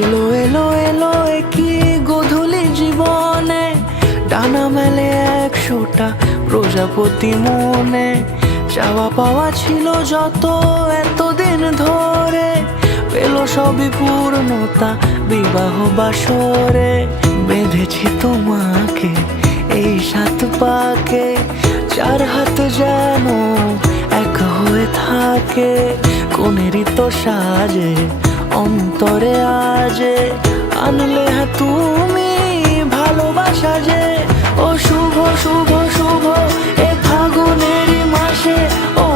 এলো এলো এলো কি গধূলি জীবনে, ডানা মেলে 100টা প্রজাপতি মনে। চাওয়া পাওয়া ছিল যত এতদিন ধরে, পেল সবই পূর্ণতা বিবাহ বাসরে। বেঁধেছি তোমাকে এই 7 পাকে, 4 হাত যেন এক হয়ে থাকে। কোনেরই তো সাজে অন্তরে আজে, আনলে হ্যাঁ তুমি ভালোবাসা যে। ও শুভ শুভ শুভ এ ফাগুনেরই মাসে, ও